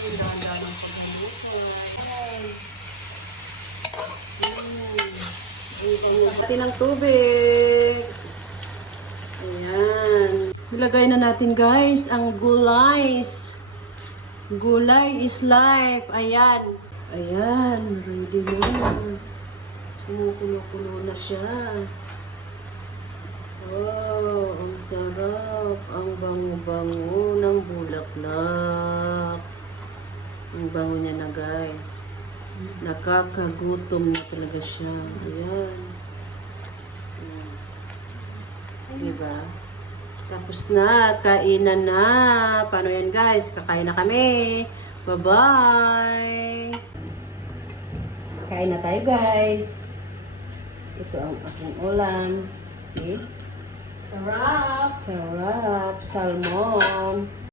Dahan-dahan po ganito. Natin ng tubig. Ayan. Ilagay na natin guys ang gulays. Gulay is life. Ayan. Ayan. Ready na. Kumukulo-kulo na siya. Wow, ang sarap. Ang bango-bango ng bulaklak. Ang bango niya na guys. Nakakagutom na talaga siya. Ayan. Diba? Tapos na. Kainan na. Paano yan guys? Kakain na kami. Bye-bye! Kain na tayo guys. Ito ang aking ulams. See? Sarap! Sarap. Salmon.